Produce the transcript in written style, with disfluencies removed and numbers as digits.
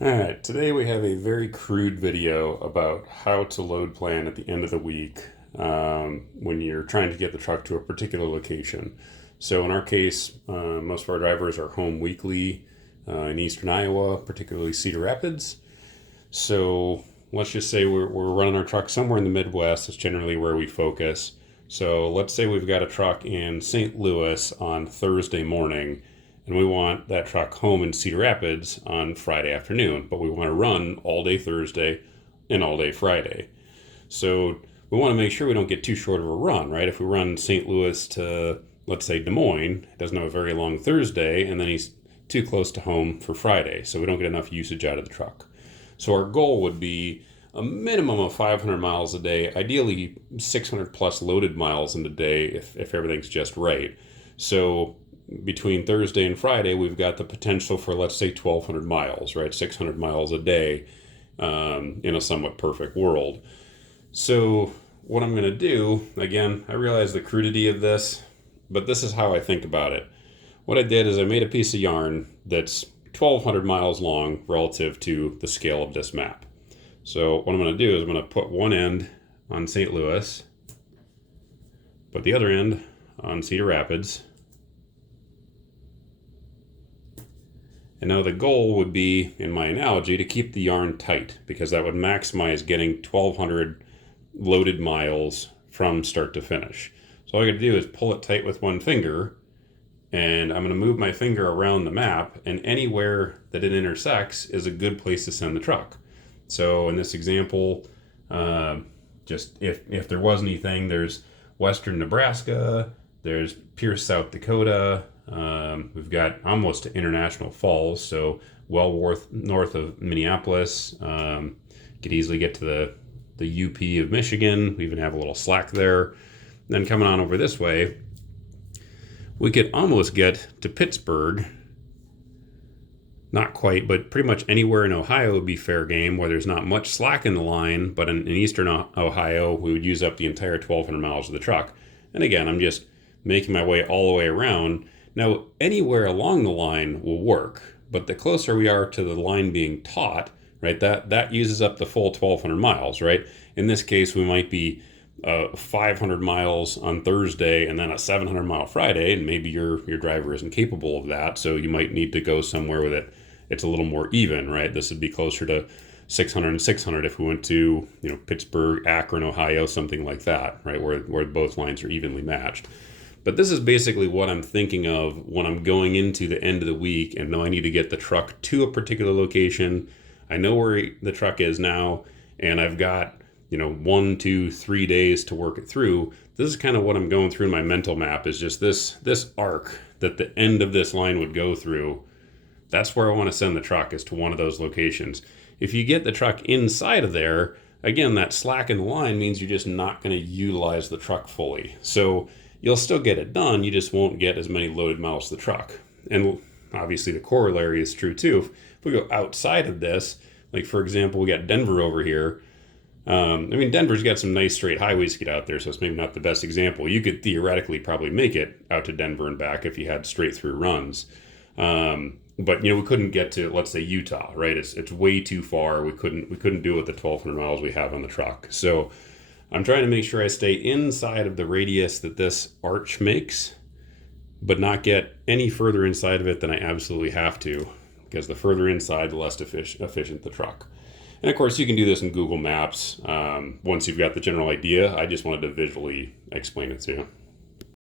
Alright, today we have a very crude video about how to load plan at the end of the week when you're trying to get the truck to a particular location. So in our case, most of our drivers are home weekly in eastern Iowa, particularly Cedar Rapids. So let's just say we're running our truck somewhere in the Midwest. That's generally where we focus. So let's say we've got a truck in St. Louis on Thursday morning, and we want that truck home in Cedar Rapids on Friday afternoon, but we want to run all day Thursday and all day Friday. So we want to make sure we don't get too short of a run, right? If we run St. Louis to, let's say, Des Moines, it doesn't have a very long Thursday, and then he's too close to home for Friday, so we don't get enough usage out of the truck. So our goal would be a minimum of 500 miles a day, ideally 600 plus loaded miles in a day if everything's just right. So between Thursday and Friday, we've got the potential for, let's say, 1,200 miles, right? 600 miles a day in a somewhat perfect world. So what I'm going to do, again, I realize the crudity of this, but this is how I think about it. What I did is I made a piece of yarn that's 1,200 miles long relative to the scale of this map. So what I'm going to do is I'm going to put one end on St. Louis, put the other end on Cedar Rapids. And now the goal would be, in my analogy, to keep the yarn tight, because that would maximize getting 1,200 loaded miles from start to finish. So all I got to do is pull it tight with one finger, and I'm going to move my finger around the map, and anywhere that it intersects is a good place to send the truck. So in this example, just if there was anything, there's western Nebraska, there's Pierce, South Dakota, we've got almost to International Falls, so well north of Minneapolis. Could easily get to the UP of Michigan. We even have a little slack there. Then coming on over this way, we could almost get to Pittsburgh. Not quite, but pretty much anywhere in Ohio would be fair game, where there's not much slack in the line, but in eastern Ohio, we would use up the entire 1,200 miles of the truck. And again, I'm just making my way all the way around. Now, anywhere along the line will work, but the closer we are to the line being taut, right, that uses up the full 1,200 miles, right? In this case, we might be 500 miles on Thursday and then a 700 mile Friday, and maybe your driver isn't capable of that, so you might need to go somewhere with it's a little more even, right? This would be closer to 600 and 600 if we went to, Pittsburgh, Akron, Ohio, something like that, right, where both lines are evenly matched. But this is basically what I'm thinking of when I'm going into the end of the week and know I need to get the truck to a particular location. I know where the truck is now, and I've got 1, 2, 3 days to work it through. This is kind of what I'm going through in my mental map, is just this arc that the end of this line would go through. That's where I want to send the truck, is to one of those locations. If you get the truck inside of there, again, that slack in the line means you're just not going to utilize the truck fully. So you'll still get it done, you just won't get as many loaded miles to the truck. And obviously the corollary is true too. If we go outside of this, like for example, we got Denver over here. Denver's got some nice straight highways to get out there, so it's maybe not the best example. You could theoretically probably make it out to Denver and back if you had straight through runs. But we couldn't get to, let's say, Utah, right? It's way too far. We couldn't do it with the 1,200 miles we have on the truck. So I'm trying to make sure I stay inside of the radius that this arch makes, but not get any further inside of it than I absolutely have to, because the further inside, the less efficient the truck. And of course, you can do this in Google Maps. Once you've got the general idea, I just wanted to visually explain it to you.